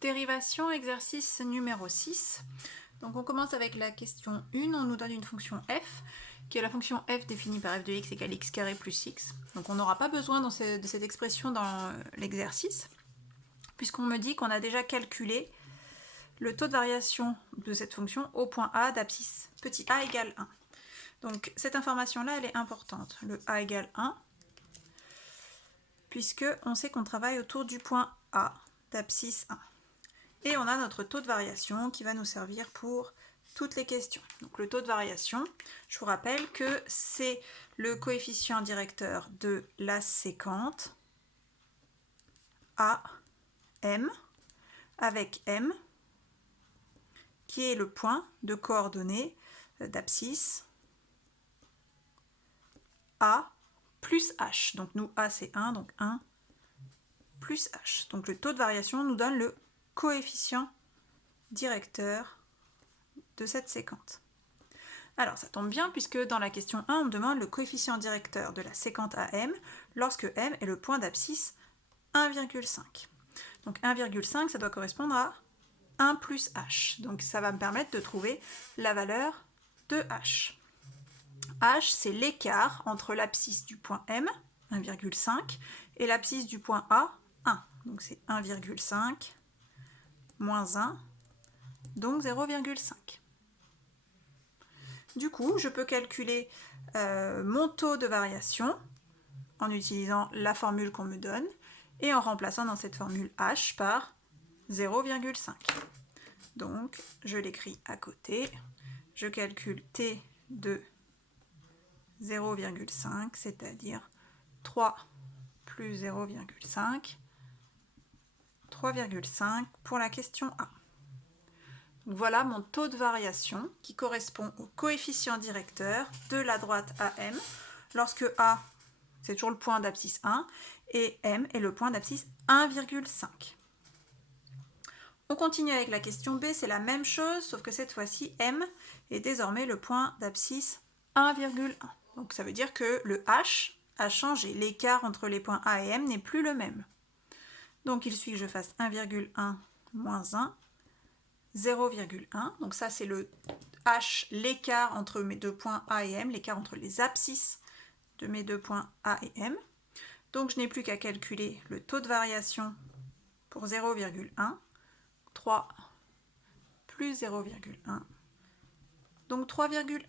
Dérivation, exercice numéro 6. Donc on commence avec la question 1, on nous donne une fonction f, qui est la fonction f définie par f de x égale x carré plus x. Donc on n'aura pas besoin de cette expression dans l'exercice, puisqu'on me dit qu'on a déjà calculé le taux de variation de cette fonction au point A d'abscisse petit a égale 1. Donc cette information-là, elle est importante, le a égale 1, puisque on sait qu'on travaille autour du point A d'abscisse 1. Et on a notre taux de variation qui va nous servir pour toutes les questions. Donc le taux de variation, je vous rappelle que c'est le coefficient directeur de la séquente AM avec M, qui est le point de coordonnées d'abscisse A plus H. Donc nous, A c'est 1, donc 1 plus H. Donc le taux de variation nous donne le coefficient directeur de cette séquente. Alors ça tombe bien puisque dans la question 1 on me demande le coefficient directeur de la séquente AM lorsque M est le point d'abscisse 1,5. Donc 1,5 ça doit correspondre à 1 plus H. Donc ça va me permettre de trouver la valeur de H. H c'est l'écart entre l'abscisse du point M, 1,5, et l'abscisse du point A, 1. Donc c'est 1,5 moins 1, donc 0,5. Du coup, je peux calculer mon taux de variation en utilisant la formule qu'on me donne et en remplaçant dans cette formule H par 0,5. Donc, je l'écris à côté. Je calcule T de 0,5, c'est-à-dire 3 plus 0,5, 3,5 pour la question A. Donc voilà mon taux de variation qui correspond au coefficient directeur de la droite AM lorsque A c'est toujours le point d'abscisse 1 et M est le point d'abscisse 1,5. On continue avec la question B, c'est la même chose sauf que cette fois-ci M est désormais le point d'abscisse 1,1. Donc ça veut dire que le H a changé, l'écart entre les points A et M n'est plus le même. Donc il suffit que je fasse 1,1 moins 1, 0,1, donc ça c'est le H, l'écart entre mes deux points A et M, l'écart entre les abscisses de mes deux points A et M. Donc je n'ai plus qu'à calculer le taux de variation pour 0,1, 3 plus 0,1, donc 3,1.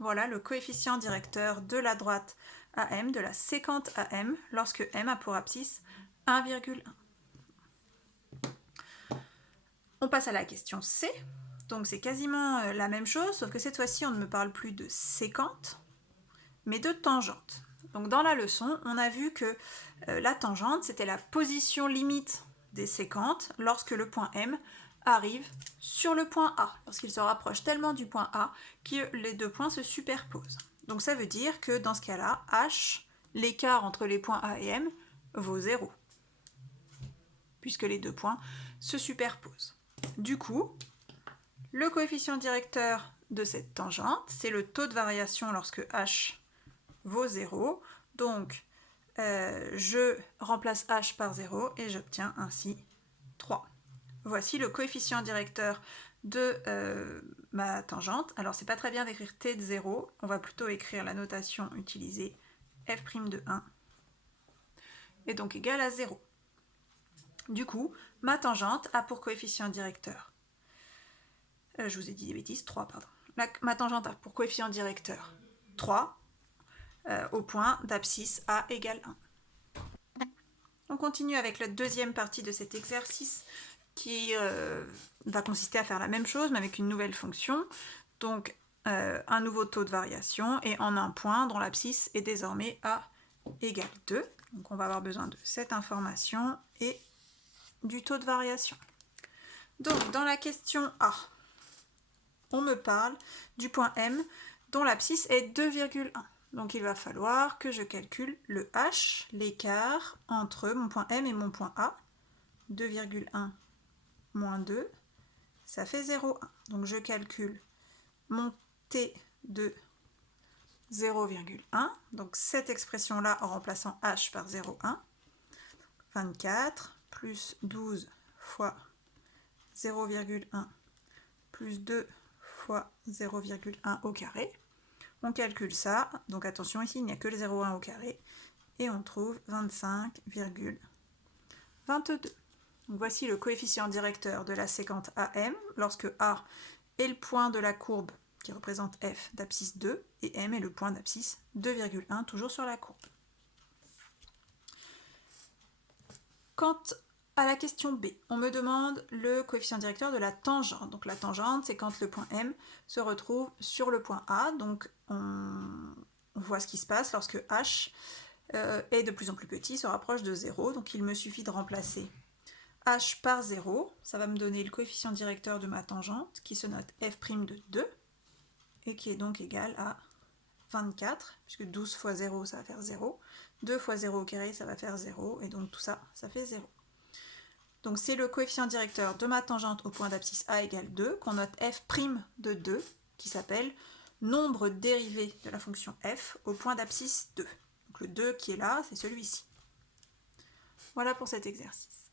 Voilà le coefficient directeur de la droite AM, de la séquente AM, lorsque M a pour abscisse 1,1. On passe à la question C. Donc c'est quasiment la même chose, sauf que cette fois-ci on ne me parle plus de séquente, mais de tangente. Donc dans la leçon, on a vu que la tangente, c'était la position limite des séquentes lorsque le point M arrive sur le point A, lorsqu'il se rapproche tellement du point A que les deux points se superposent. Donc ça veut dire que dans ce cas-là, H, l'écart entre les points A et M, vaut 0, puisque les deux points se superposent. Du coup, le coefficient directeur de cette tangente, c'est le taux de variation lorsque H vaut 0. Donc, je remplace H par 0 et j'obtiens ainsi 3. Voici le coefficient directeur de ma tangente. Alors, c'est pas très bien d'écrire T de 0. On va plutôt écrire la notation utilisée f' de 1 est donc égal à 0. Du coup, ma tangente a pour coefficient directeur, je vous ai dit des bêtises, 3, pardon. Ma tangente a pour coefficient directeur 3 au point d'abscisse A égale 1. On continue avec la deuxième partie de cet exercice qui va consister à faire la même chose mais avec une nouvelle fonction. Donc un nouveau taux de variation et en un point dont l'abscisse est désormais A égale 2. Donc on va avoir besoin de cette information et du taux de variation. Donc dans la question A, on me parle du point M dont l'abscisse est 2,1. Donc il va falloir que je calcule le H, l'écart entre mon point M et mon point A. 2,1 moins 2, ça fait 0,1. Donc je calcule mon T de 0,1. Donc cette expression-là en remplaçant H par 0,1. 24 plus 12 fois 0,1 plus 2 fois 0,1 au carré. On calcule ça, donc attention ici il n'y a que le 0,1 au carré, et on trouve 25,22. Donc voici le coefficient directeur de la séquente AM lorsque A est le point de la courbe qui représente f d'abscisse 2 et M est le point d'abscisse 2,1 toujours sur la courbe. Quant à la question B, on me demande le coefficient directeur de la tangente. Donc la tangente, c'est quand le point M se retrouve sur le point A. Donc on voit ce qui se passe lorsque H est de plus en plus petit, se rapproche de 0. Donc il me suffit de remplacer H par 0. Ça va me donner le coefficient directeur de ma tangente qui se note f' de 2 et qui est donc égal à 24, puisque 12 fois 0, ça va faire 0. 2 fois 0 au carré, ça va faire 0. Et donc tout ça, ça fait 0. Donc c'est le coefficient directeur de ma tangente au point d'abscisse A égale 2, qu'on note f' de 2, qui s'appelle nombre dérivé de la fonction f au point d'abscisse 2. Donc le 2 qui est là, c'est celui-ci. Voilà pour cet exercice.